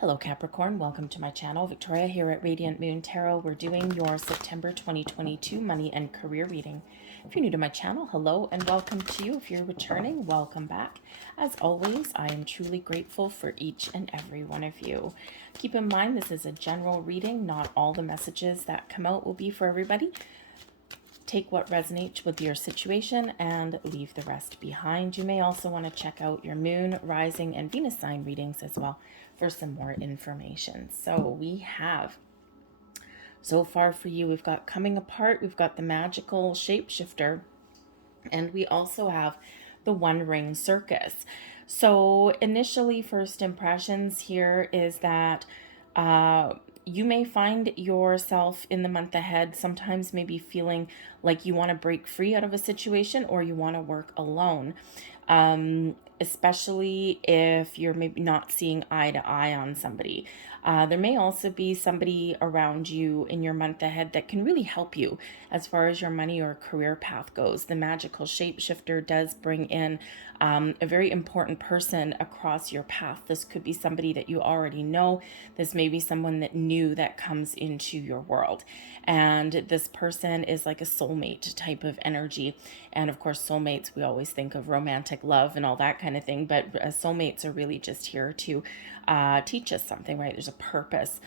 Hello Capricorn, welcome to my channel. Victoria here at Radiant Moon Tarot. We're doing your September 2022 money and career reading. If you're new to my channel, hello and welcome to you. If you're returning, welcome back. As always, I am truly grateful for each and every one of you. Keep in mind, this is a general reading. Not all the messages that come out will be for everybody. Take what resonates with your situation and leave the rest behind. You may also want to check out your moon, rising, and Venus sign readings as well for some more information. So we have, so far for you, we've got coming apart, we've got the magical shapeshifter, and we also have the One Ring Circus. So initially, first impressions here is that you may find yourself in the month ahead sometimes maybe feeling like you want to break free out of a situation or you want to work alone. Especially if you're maybe not seeing eye to eye on somebody. There may also be somebody around you in your month ahead that can really help you as far as your money or career path goes. The magical shapeshifter does bring in a very important person across your path. This could be somebody that you already know. This may be someone that new that comes into your world. And this person is like a soulmate type of energy. And of course, soulmates, we always think of romantic love and all that kind of thing, but soulmates are really just here to teach us something, right? There's a purpose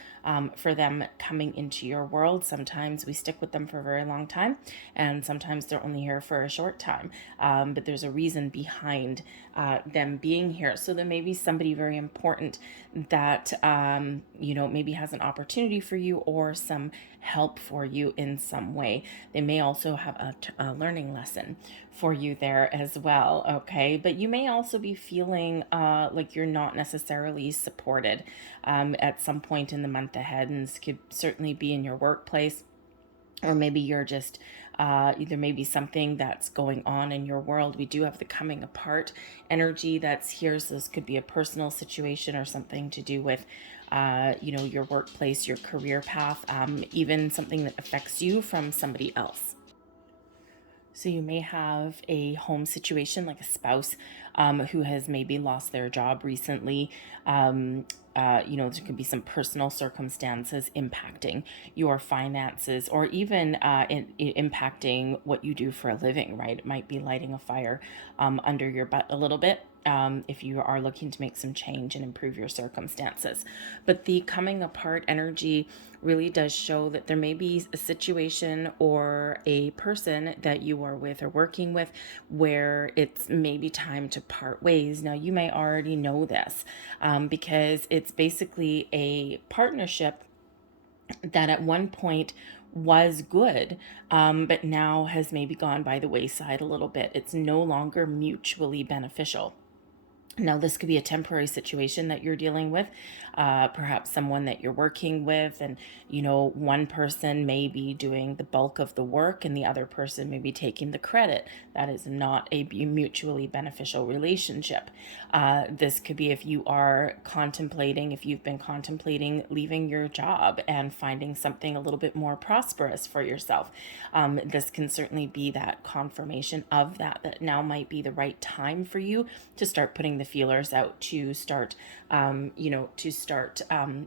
for them coming into your world. Sometimes we stick with them for a very long time, and sometimes they're only here for a short time, but there's a reason behind them being here. So there may be somebody very important that, maybe has an opportunity for you or some help for you in some way. They may also have a learning lesson for you there as well, okay? But you may also be feeling like you're not necessarily supported at some point in the month ahead, and this could certainly be in your workplace, or maybe you're just there may be something that's going on in your world. We do have the coming apart energy that's here, so this could be a personal situation or something to do with your workplace, your career path, even something that affects you from somebody else. So you may have a home situation, like a spouse who has maybe lost their job recently. There could be some personal circumstances impacting your finances, or even impacting what you do for a living, right? It might be lighting a fire under your butt a little bit. If you are looking to make some change and improve your circumstances. But the coming apart energy really does show that there may be a situation or a person that you are with or working with where it's maybe time to part ways. Now, you may already know this because it's basically a partnership that at one point was good, but now has maybe gone by the wayside a little bit. It's no longer mutually beneficial. Now, this could be a temporary situation that you're dealing with, perhaps someone that you're working with, and one person may be doing the bulk of the work and the other person may be taking the credit. That is not a mutually beneficial relationship. This could be if you've been contemplating leaving your job and finding something a little bit more prosperous for yourself. This can certainly be that confirmation of that now might be the right time for you to start putting the feelers out, to start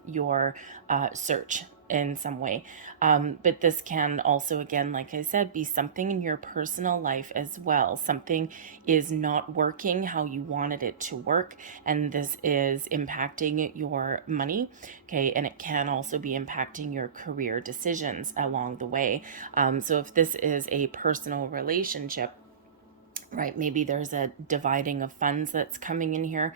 your search in some way. But this can also, again, like I said, be something in your personal life as well. Something is not working how you wanted it to work, and this is impacting your money, okay? And it can also be impacting your career decisions along the way. So if this is a personal relationship, right, maybe there's a dividing of funds that's coming in here.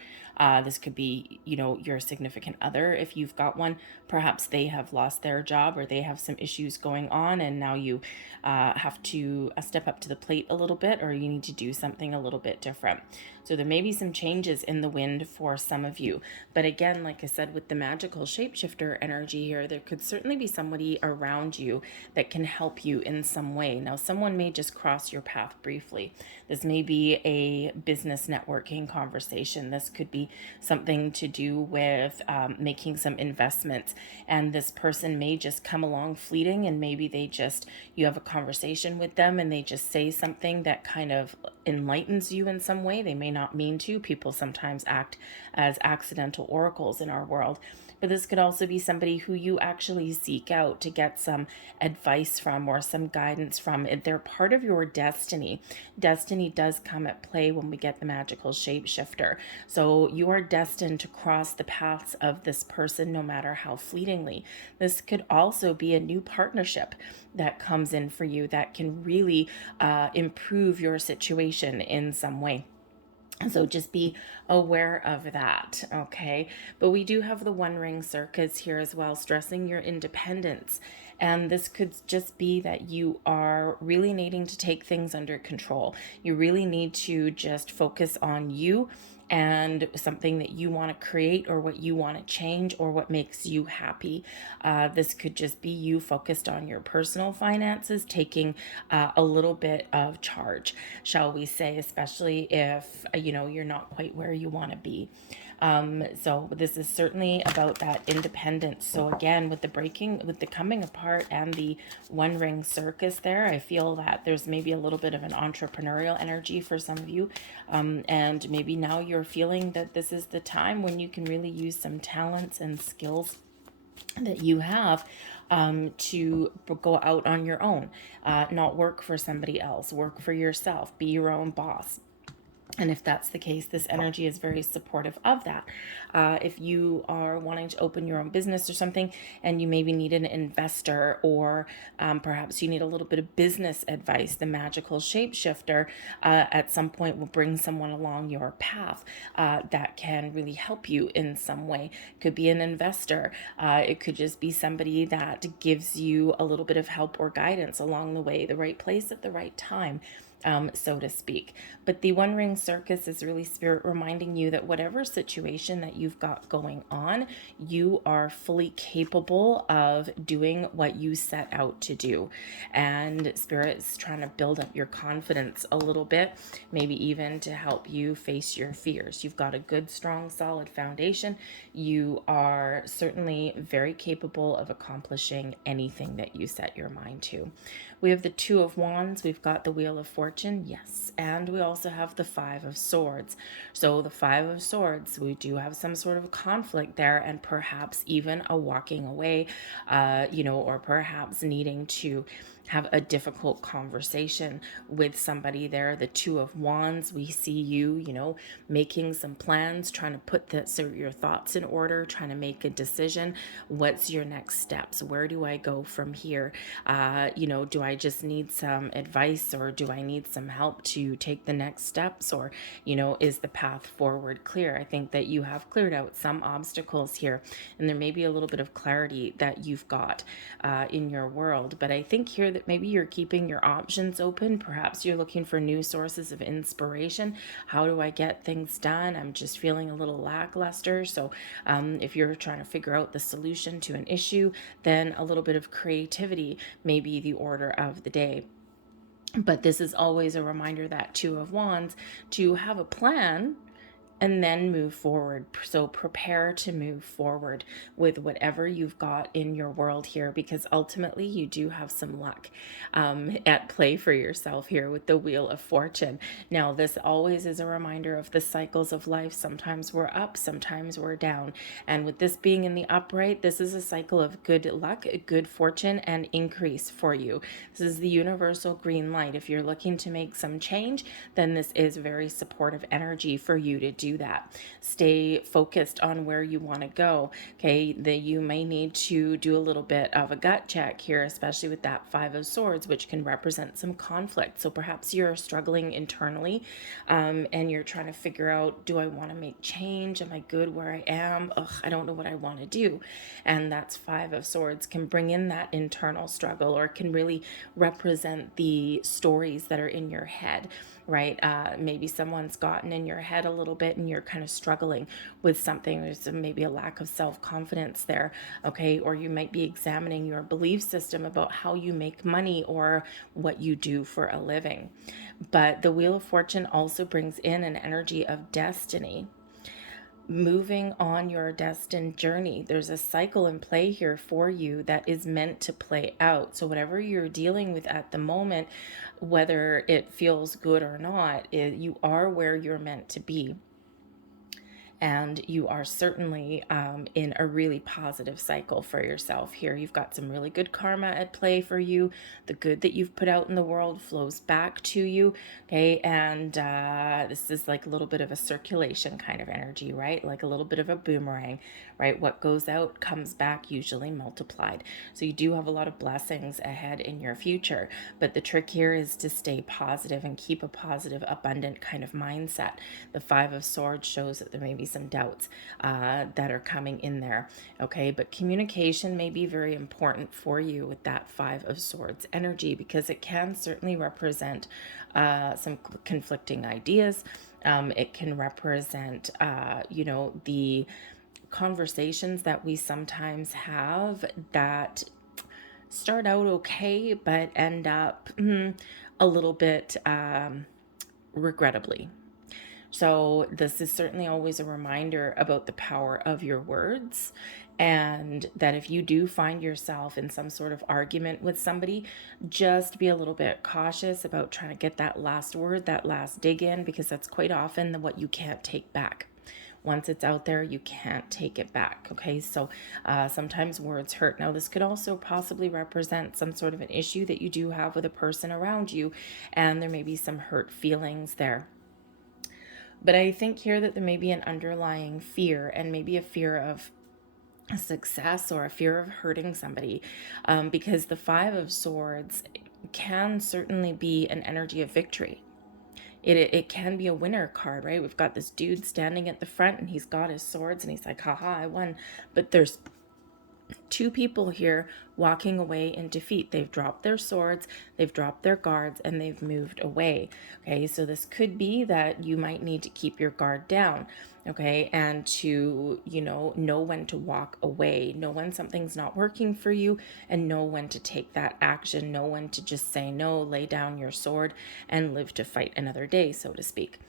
This could be, your significant other, if you've got one. Perhaps they have lost their job or they have some issues going on, and now you have to step up to the plate a little bit, or you need to do something a little bit different. So there may be some changes in the wind for some of you. But again, like I said, with the magical shapeshifter energy here, there could certainly be somebody around you that can help you in some way. Now, someone may just cross your path briefly. This may be a business networking conversation. This could be something to do with making some investments. And this person may just come along fleeting, and maybe you have a conversation with them and they just say something that kind of enlightens you in some way. They may not mean to. People sometimes act as accidental oracles in our world. but this could also be somebody who you actually seek out to get some advice from or some guidance from. They're part of your destiny. Destiny does come at play when we get the magical shapeshifter. So you are destined to cross the paths of this person, no matter how fleetingly. This could also be a new partnership that comes in for you that can really improve your situation in some way. So just be aware of that, okay? But we do have the One Ring Circus here as well, stressing your independence. And this could just be that you are really needing to take things under control. You really need to just focus on you and something that you want to create or what you want to change or what makes you happy. This could just be you focused on your personal finances, taking a little bit of charge, shall we say, especially if you're not quite where you want to be. So this is certainly about that independence. So again, with the coming apart and the One Ring Circus there, I feel that there's maybe a little bit of an entrepreneurial energy for some of you. And maybe now you're feeling that this is the time when you can really use some talents and skills that you have to go out on your own, not work for somebody else, work for yourself, be your own boss. And if that's the case, this energy is very supportive of that. If you are wanting to open your own business or something, and you maybe need an investor, or perhaps you need a little bit of business advice, the magical shapeshifter at some point will bring someone along your path that can really help you in some way. Could be an investor. It could just be somebody that gives you a little bit of help or guidance along the way, the right place at the right time. So to speak. But the One Ring Circus is really spirit reminding you that whatever situation that you've got going on, you are fully capable of doing what you set out to do. And spirit is trying to build up your confidence a little bit, maybe even to help you face your fears. You've got a good, strong, solid foundation. You are certainly very capable of accomplishing anything that you set your mind to. We have the Two of Wands, we've got the Wheel of Fortune, yes, and we also have the Five of Swords. So the Five of Swords, we do have some sort of conflict there, and perhaps even a walking away, or perhaps needing to have a difficult conversation with somebody there. The Two of Wands, we see you, making some plans, trying to put your thoughts in order, trying to make a decision. What's your next steps? Where do I go from here? Do I just need some advice, or do I need some help to take the next steps? Or, is the path forward clear? I think that you have cleared out some obstacles here, and there may be a little bit of clarity that you've got in your world. But I think here that maybe you're keeping your options open. Perhaps you're looking for new sources of inspiration. How do I get things done? I'm just feeling a little lackluster. So if you're trying to figure out the solution to an issue, then a little bit of creativity may be the order of the day. But this is always a reminder, that Two of Wands, to have a plan and then move forward. So prepare to move forward with whatever you've got in your world here, because ultimately you do have some luck at play for yourself here with the Wheel of Fortune. Now, this always is a reminder of the cycles of life. Sometimes we're up, sometimes we're down. And with this being in the upright, this is a cycle of good luck, good fortune, and increase for you. This is the universal green light. If you're looking to make some change, then this is very supportive energy for you to do that. Stay focused on where you want to go. Okay, that you may need to do a little bit of a gut check here, especially with that Five of Swords, which can represent some conflict. So perhaps you're struggling internally, and you're trying to figure out, do I want to make change? Am I good where I am? I don't know what I want to do. And that's Five of Swords can bring in that internal struggle, or can really represent the stories that are in your head, right? Maybe someone's gotten in your head a little bit and you're kind of struggling with something. There's maybe a lack of self-confidence there, okay? Or you might be examining your belief system about how you make money or what you do for a living. But the Wheel of Fortune also brings in an energy of destiny, moving on your destined journey. There's a cycle in play here for you that is meant to play out. So whatever you're dealing with at the moment, whether it feels good or not, you are where you're meant to be. and you are certainly in a really positive cycle for yourself here. You've got some really good karma at play for you. The good that you've put out in the world flows back to you, okay? And this is like a little bit of a circulation kind of energy, right? Like a little bit of a boomerang, right? What goes out comes back, usually multiplied. So you do have a lot of blessings ahead in your future, but the trick here is to stay positive and keep a positive, abundant kind of mindset. The Five of Swords shows that there may be some doubts that are coming in there, okay? But communication may be very important for you with that Five of Swords energy, because it can certainly represent some conflicting ideas. It can represent, the conversations that we sometimes have that start out okay, but end up a little bit regrettably. So this is certainly always a reminder about the power of your words, and that if you do find yourself in some sort of argument with somebody, just be a little bit cautious about trying to get that last word, that last dig in, because that's quite often what you can't take back. Once it's out there, you can't take it back. Okay, so sometimes words hurt. Now, this could also possibly represent some sort of an issue that you do have with a person around you, and there may be some hurt feelings there. But I think here that there may be an underlying fear, and maybe a fear of success or a fear of hurting somebody, because the Five of Swords can certainly be an energy of victory. It can be a winner card, right? We've got this dude standing at the front, and he's got his swords, and he's like, haha, I won. But there's two people here walking away in defeat. They've dropped their swords, they've dropped their guards, and they've moved away. Okay, so this could be that you might need to keep your guard down, okay, and to, know when to walk away, know when something's not working for you, and know when to take that action, know when to just say no, lay down your sword, and live to fight another day, so to speak.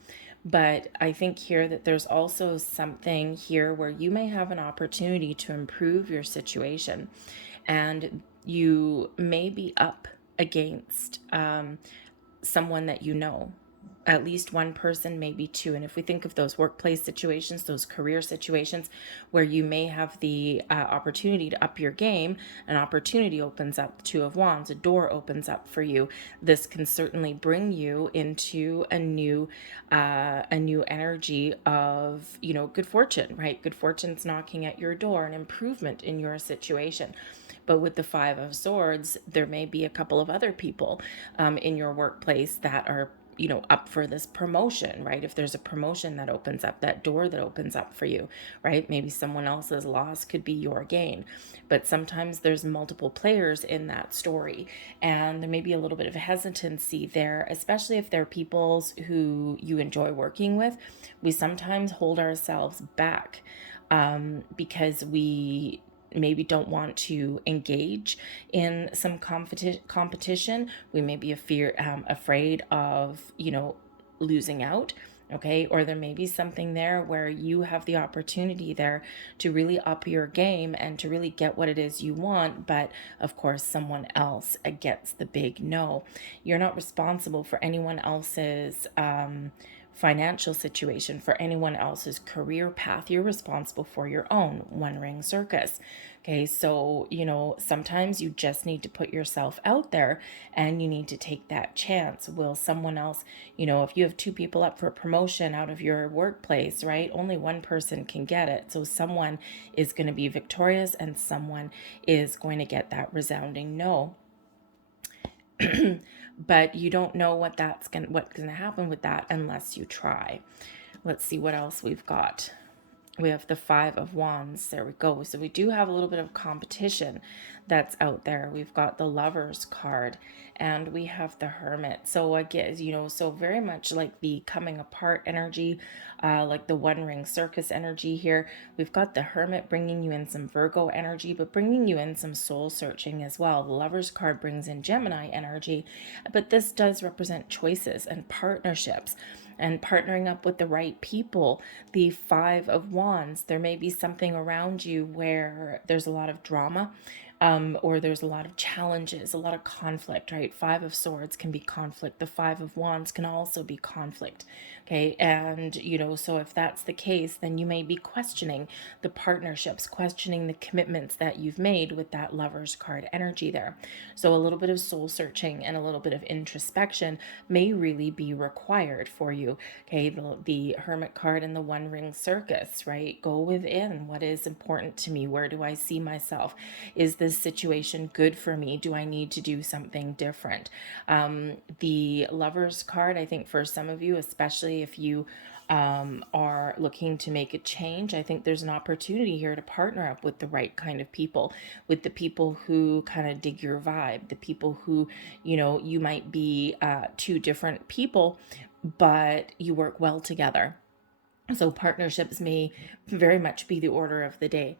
But I think here that there's also something here where you may have an opportunity to improve your situation, and you may be up against someone that you know, at least one person, maybe two. And if we think of those workplace situations, those career situations where you may have the opportunity to up your game, an opportunity opens up. Two of Wands, a door opens up for you. This can certainly bring you into a new energy of, good fortune, right? Good fortune's knocking at your door, an improvement in your situation. But with the Five of Swords, there may be a couple of other people in your workplace that are, up for this promotion, right? If there's a promotion that opens up, that door that opens up for you, right? Maybe someone else's loss could be your gain. But sometimes there's multiple players in that story, and there may be a little bit of hesitancy there, especially if they're peoples who you enjoy working with. We sometimes hold ourselves back because we maybe don't want to engage in some competition. We may be afraid of, losing out. Okay, or there may be something there where you have the opportunity there to really up your game and to really get what it is you want, but of course someone else gets the big no. You're not responsible for anyone else's financial situation, for anyone else's career path. You're responsible for your own. One ring circus. Okay, so, sometimes you just need to put yourself out there, and you need to take that chance. Will someone else, if you have two people up for a promotion out of your workplace, right? Only one person can get it. So someone is going to be victorious, and someone is going to get that resounding no. But you don't know what's going to happen with that unless you try. Let's see what else we've got. We have the Five of Wands. There we go. So we do have a little bit of competition that's out there. We've got the Lovers card, and we have the Hermit. So again, so very much like the coming apart energy, like the One Ring Circus energy here. We've got the Hermit bringing you in some Virgo energy, but bringing you in some soul searching as well. The Lovers card brings in Gemini energy, but this does represent choices and partnerships, and partnering up with the right people. The Five of Wands, there may be something around you where there's a lot of drama, or there's a lot of challenges, a lot of conflict, right? Five of Swords can be conflict. The Five of Wands can also be conflict. Okay. And, so if that's the case, then you may be questioning the partnerships, questioning the commitments that you've made with that Lover's card energy there. So a little bit of soul searching and a little bit of introspection may really be required for you. Okay. The Hermit card and the One Ring Circus, right? Go within. What is important to me? Where do I see myself? Is this situation good for me? Do I need to do something different? The Lover's card, I think for some of you, especially if you are looking to make a change, I think there's an opportunity here to partner up with the right kind of people, with the people who kind of dig your vibe, the people who, you might be two different people, but you work well together. So partnerships may very much be the order of the day.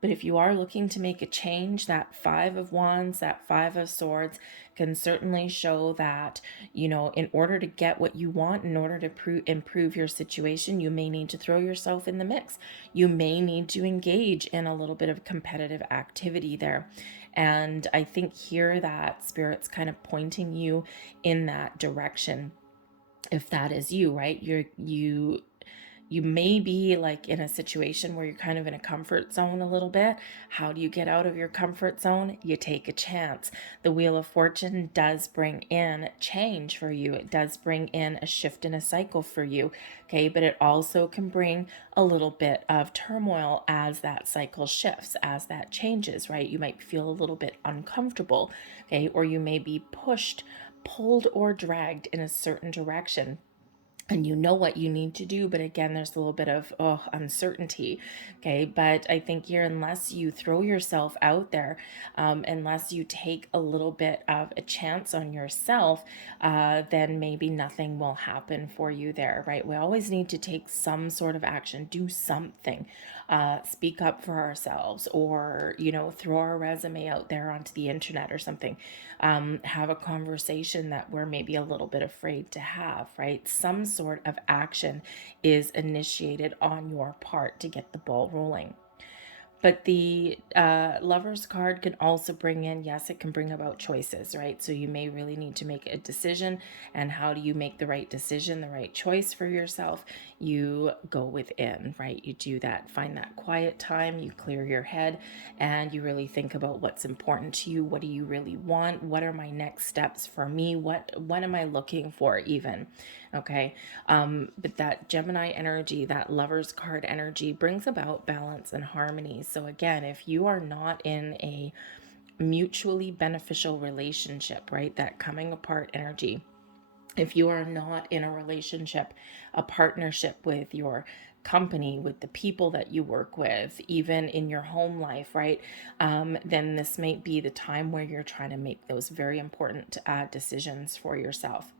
But if you are looking to make a change, that Five of Wands, that Five of Swords can certainly show that, in order to get what you want, in order to improve your situation, you may need to throw yourself in the mix. You may need to engage in a little bit of competitive activity there. And I think here that Spirit's kind of pointing you in that direction. If that is you, right? You may be like in a situation where you're kind of in a comfort zone a little bit. How do you get out of your comfort zone? You take a chance. The Wheel of Fortune does bring in change for you. It does bring in a shift in a cycle for you. Okay. But it also can bring a little bit of turmoil as that cycle shifts, as that changes, right? You might feel a little bit uncomfortable. Okay. Or you may be pushed, pulled, or dragged in a certain direction, and you know what you need to do, but again, there's a little bit of uncertainty. Okay. But I think here, unless you throw yourself out there, unless you take a little bit of a chance on yourself, then maybe nothing will happen for you there, right? We always need to take some sort of action, do something, speak up for ourselves, or throw our resume out there onto the internet or something. Have a conversation that we're maybe a little bit afraid to have, right? Some sort of action is initiated on your part to get the ball rolling. But the Lover's card can also bring in, yes, it can bring about choices, right? So you may really need to make a decision. And how do you make the right decision, the right choice for yourself? You go within, right? You do that, find that quiet time, you clear your head, and you really think about what's important to you. What do you really want? What are my next steps for me? What am I looking for even? Okay. But that Gemini energy, that Lover's card energy brings about balance and harmony. So again, if you are not in a mutually beneficial relationship, right, that coming apart energy, if you are not in a relationship, a partnership with your company, with the people that you work with, even in your home life, right, then this might be the time where you're trying to make those very important decisions for yourself.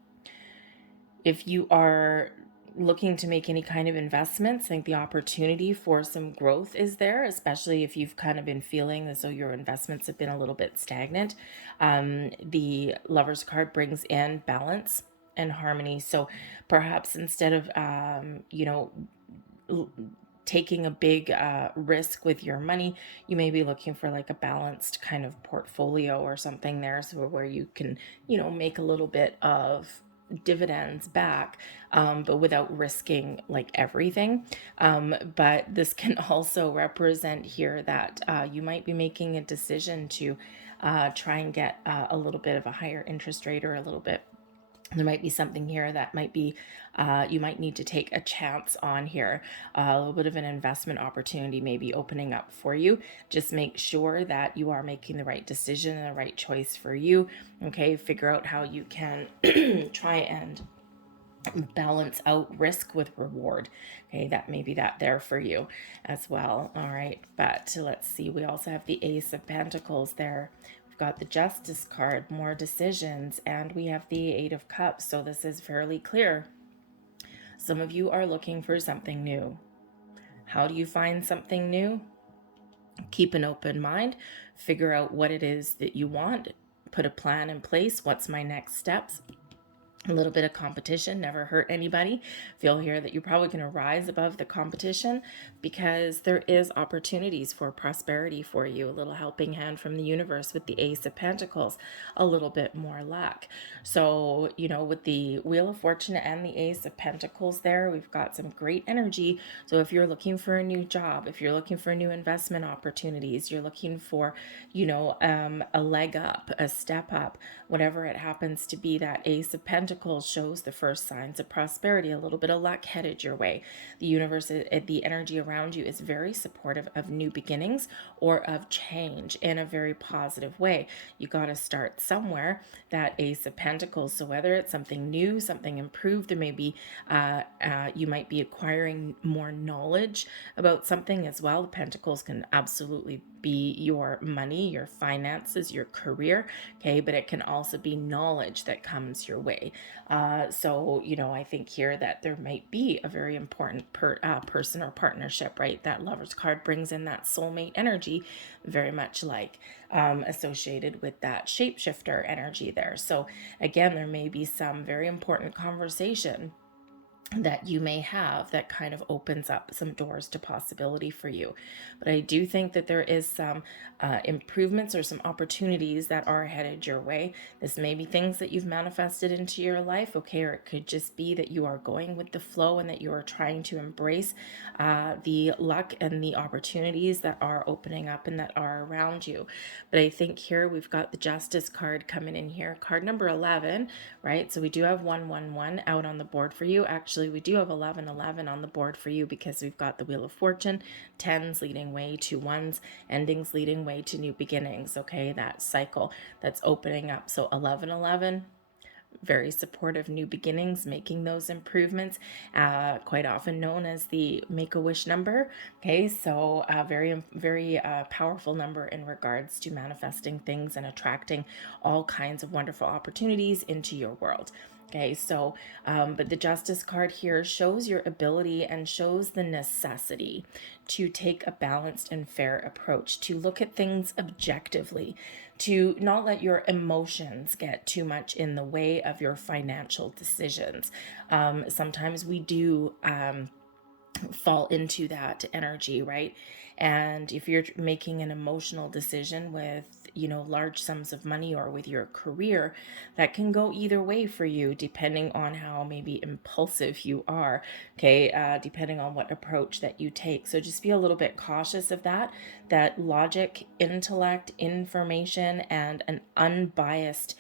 If you are looking to make any kind of investments, I think the opportunity for some growth is there, especially if you've kind of been feeling as though your investments have been a little bit stagnant. The Lover's card brings in balance and harmony. So perhaps instead of, taking a big risk with your money, you may be looking for like a balanced kind of portfolio or something there, so where you can make a little bit of dividends back, but without risking like everything. But this can also represent here that you might be making a decision to try and get a little bit of a higher interest rate, or a little bit, there might be something here that might be, you might need to take a chance on here. A little bit of an investment opportunity may be opening up for you. Just make sure that you are making the right decision and the right choice for you. Okay, figure out how you can try and balance out risk with reward. Okay, that may be that there for you as well. All right, but let's see. We also have the Ace of Pentacles there. Got the Justice card, more decisions, and we have the Eight of Cups. So this is fairly clear. Some of you are looking for something new. How do you find something new? Keep an open mind, figure out what it is that you want, put a plan in place. What's my next steps? A little bit of competition never hurt anybody. Feel here that you're probably going to rise above the competition because there is opportunities for prosperity for you. A little helping hand from the universe with the Ace of Pentacles, a little bit more luck. So, with the Wheel of Fortune and the Ace of Pentacles there, we've got some great energy. So if you're looking for a new job, if you're looking for new investment opportunities, you're looking for, a leg up, a step up, whatever it happens to be, that Ace of Pentacles shows the first signs of prosperity, a little bit of luck headed your way. The universe, the energy around you is very supportive of new beginnings or of change in a very positive way. You got to start somewhere, that Ace of Pentacles. So whether it's something new, something improved, there may be, you might be acquiring more knowledge about something as well. The Pentacles can absolutely be your money, your finances, your career, okay? But it can also be knowledge that comes your way. So, I think here that there might be a very important person or partnership, right? That Lover's card brings in that soulmate energy, very much like associated with that shapeshifter energy there. So again, there may be some very important conversation that you may have that kind of opens up some doors to possibility for you. But I do think that there is some improvements or some opportunities that are headed your way. This may be things that you've manifested into your life, okay, or it could just be that you are going with the flow and that you are trying to embrace the luck and the opportunities that are opening up and that are around you. But I think here we've got the Justice card coming in here, card number 11, right? So we do have 111 out on the board for you. Actually, we do have 1111 on the board for you because we've got the Wheel of Fortune, 10s leading way to 1s, endings leading way to new beginnings, okay? That cycle that's opening up. So 1111, very supportive, new beginnings, making those improvements, quite often known as the Make-A-Wish number. Okay, so very powerful number in regards to manifesting things and attracting all kinds of wonderful opportunities into your world. Okay, so, but the Justice card here shows your ability and shows the necessity to take a balanced and fair approach, to look at things objectively, to not let your emotions get too much in the way of your financial decisions. Sometimes we do fall into that energy, right? And if you're making an emotional decision with, large sums of money or with your career, that can go either way for you, depending on how maybe impulsive you are, okay? Depending on what approach that you take. So just be a little bit cautious of that logic, intellect, information, and an unbiased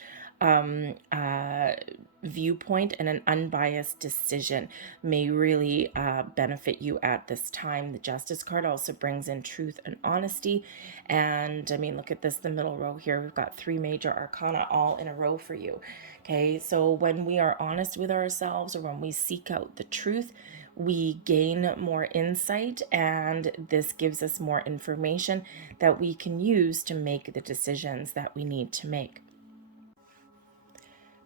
viewpoint and an unbiased decision may really benefit you at this time. The Justice card also brings in truth and honesty. And I mean, look at this, the middle row here. We've got 3 major arcana all in a row for you. Okay, so when we are honest with ourselves, or when we seek out the truth, we gain more insight, and this gives us more information that we can use to make the decisions that we need to make.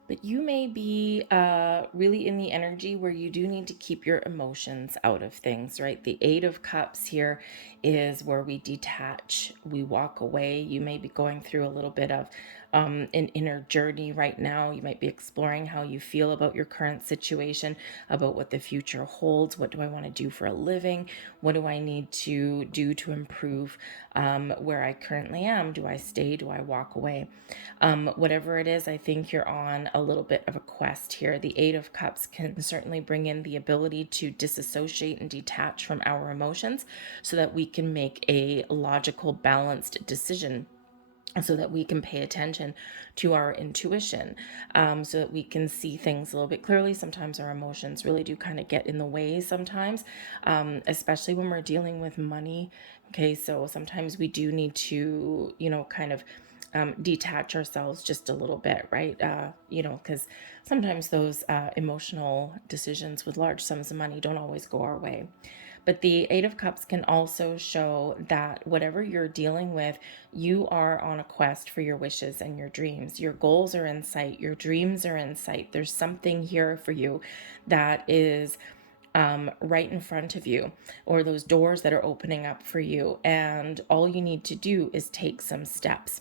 But you may be really in the energy where you do need to keep your emotions out of things, right? The 8 of Cups here is where we detach, we walk away. You may be going through a little bit of an inner journey right now. You might be exploring how you feel about your current situation, about what the future holds. What do I want to do for a living? What do I need to do to improve where I currently am? Do I stay? Do I walk away? Whatever it is, I think you're on a little bit of a quest here. The 8 of Cups can certainly bring in the ability to disassociate and detach from our emotions so that we can make a logical, balanced decision, so that we can pay attention to our intuition, so that we can see things a little bit clearly. Sometimes our emotions really do kind of get in the way sometimes, especially when we're dealing with money. Okay, so sometimes we do need to, kind of detach ourselves just a little bit, right? Because sometimes those emotional decisions with large sums of money don't always go our way. But the 8 of Cups can also show that whatever you're dealing with, you are on a quest for your wishes and your dreams. Your goals are in sight. Your dreams are in sight. There's something here for you that is right in front of you, or those doors that are opening up for you. And all you need to do is take some steps.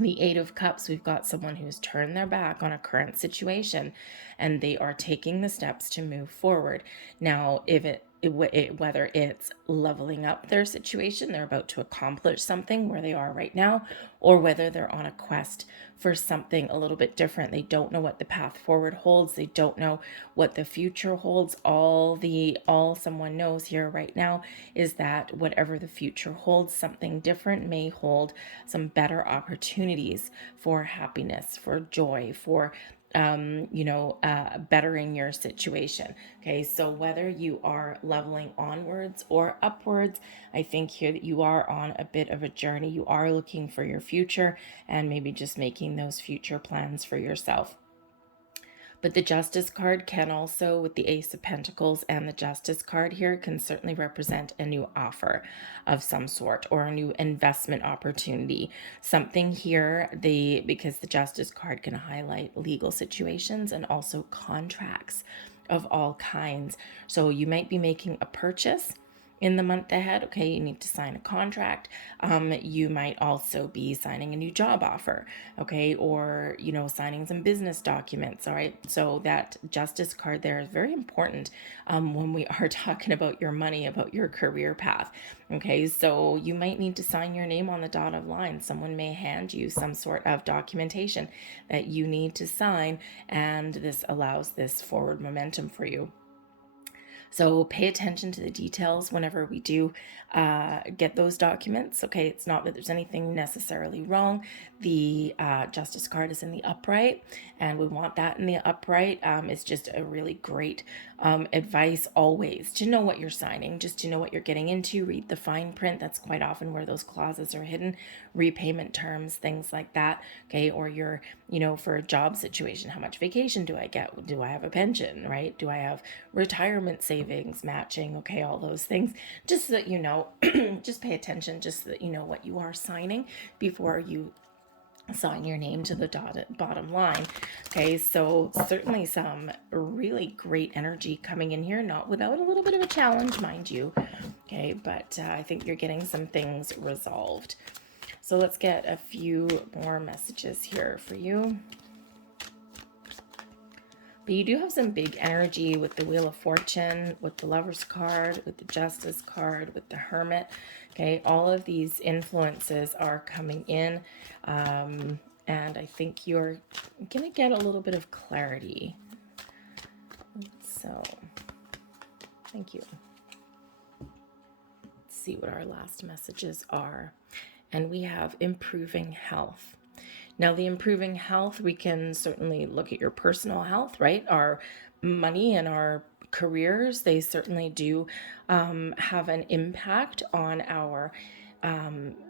The Eight of Cups, we've got someone who's turned their back on a current situation and they are taking the steps to move forward. Now, if whether it's leveling up their situation, they're about to accomplish something where they are right now, or whether they're on a quest for something a little bit different. They don't know what the path forward holds. They don't know what the future holds. All someone knows here right now is that whatever the future holds, something different may hold some better opportunities for happiness, for joy, for bettering your situation. Okay, so whether you are leveling onwards or upwards, I think here that you are on a bit of a journey. You are looking for your future and maybe just making those future plans for yourself. But the Justice card can also, with the Ace of Pentacles and the Justice card here, can certainly represent a new offer of some sort or a new investment opportunity. Something here, because the Justice card can highlight legal situations and also contracts of all kinds. So you might be making a purchase in the month ahead. Okay, you need to sign a contract. You might also be signing a new job offer, okay, or signing some business documents. All right, so that Justice card there is very important when we are talking about your money, about your career path. Okay, so you might need to sign your name on the dotted line. Someone may hand you some sort of documentation that you need to sign, and this allows this forward momentum for you. So pay attention to the details whenever we do get those documents. Okay, it's not that there's anything necessarily wrong. The Justice card is in the upright, and we want that in the upright. It's just a really great advice always to know what you're signing, just to know what you're getting into. Read the fine print. That's quite often where those clauses are hidden. Repayment terms, things like that. Okay, or your, for a job situation, how much vacation do I get? Do I have a pension, right? Do I have retirement savings matching? Okay, all those things. Just so that you know, just pay attention, just so that you know what you are signing before you sign your name to the dotted bottom line. Okay, so certainly some really great energy coming in here, not without a little bit of a challenge, mind you. Okay, but I think you're getting some things resolved. So let's get a few more messages here for you. But you do have some big energy with the Wheel of Fortune, with the Lover's card, with the Justice card, with the Hermit. Okay, all of these influences are coming in. And I think you're going to get a little bit of clarity. So, thank you. Let's see what our last messages are. And we have improving health. Now, the improving health, we can certainly look at your personal health, right? Our money and our careers, they certainly do have an impact on our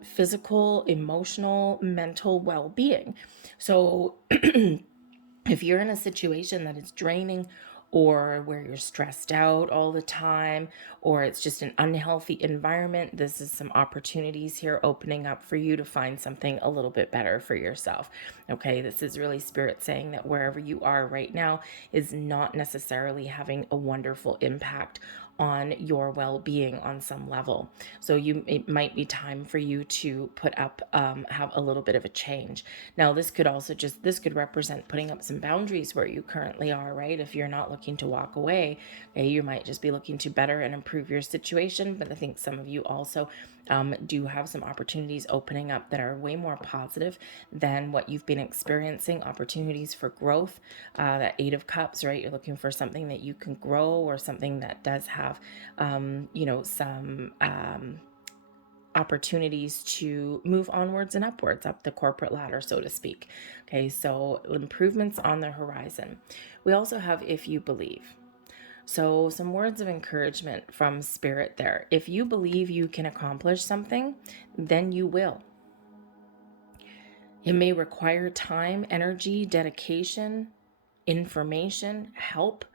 physical, emotional, mental well-being. So if you're in a situation that is draining, or where you're stressed out all the time, or it's just an unhealthy environment, this is some opportunities here opening up for you to find something a little bit better for yourself. Okay, this is really Spirit saying that wherever you are right now is not necessarily having a wonderful impact on your well-being on some level. So it might be time for you to put up, have a little bit of a change. Now, this could represent putting up some boundaries where you currently are, right? If you're not looking to walk away, okay, you might just be looking to better and improve your situation. But I think some of you also do have some opportunities opening up that are way more positive than what you've been experiencing. Opportunities for growth, that Eight of Cups, right? You're looking for something that you can grow, or something that does have, some opportunities to move onwards and upwards up the corporate ladder, so to speak. Okay, so improvements on the horizon. We also have If You Believe. So some words of encouragement from Spirit there. If you believe you can accomplish something, then you will. It may require time, energy, dedication, information, help,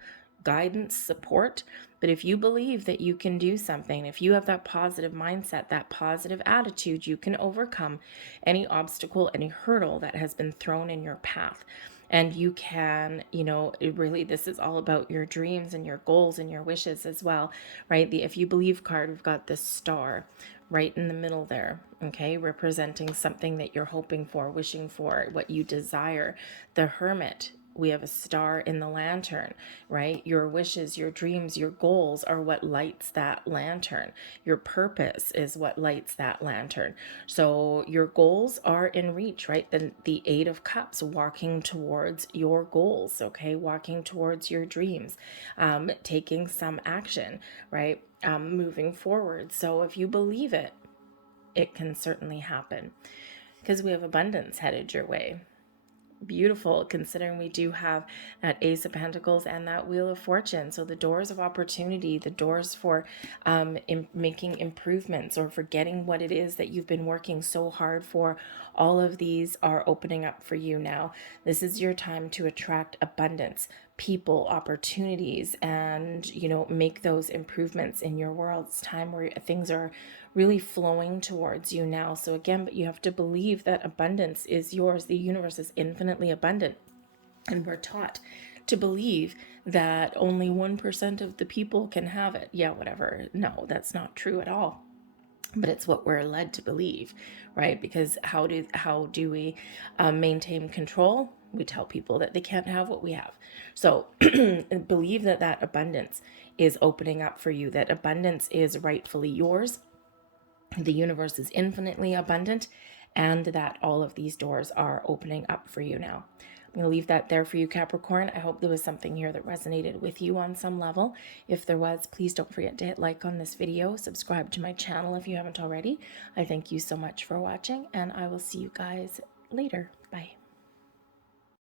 guidance, support. But if you believe that you can do something, if you have that positive mindset, that positive attitude, you can overcome any obstacle, any hurdle that has been thrown in your path. And you can, this is all about your dreams and your goals and your wishes as well, right? The If You Believe card, we've got this star, right in the middle there, okay, representing something that you're hoping for, wishing for, what you desire. The Hermit, we have a star in the lantern, right? Your wishes, your dreams, your goals are what lights that lantern. Your purpose is what lights that lantern. So your goals are in reach, right? The Eight of Cups, walking towards your goals, okay? Walking towards your dreams, taking some action, right? Moving forward. So if you believe it, it can certainly happen, because we have abundance headed your way. Beautiful, considering we do have that Ace of Pentacles and that Wheel of Fortune. So the doors of opportunity, the doors for making improvements or for getting what it is that you've been working so hard for, all of these are opening up for you now. This is your time to attract abundance, people, opportunities, and, you know, make those improvements in your world. It's time where things are really flowing towards you now. So again, but you have to believe that abundance is yours. The universe is infinitely abundant, and we're taught to believe that only 1% of the people can have it. Yeah, whatever. No, that's not true at all. But it's what we're led to believe, right? Because how do we maintain control? We tell people that they can't have what we have. So believe that that abundance is opening up for you, that abundance is rightfully yours. The universe is infinitely abundant, and that all of these doors are opening up for you now. I'm going to leave that there for you, Capricorn. I hope there was something here that resonated with you on some level. If there was, please don't forget to hit like on this video. Subscribe to my channel if you haven't already. I thank you so much for watching, and I will see you guys later. Bye.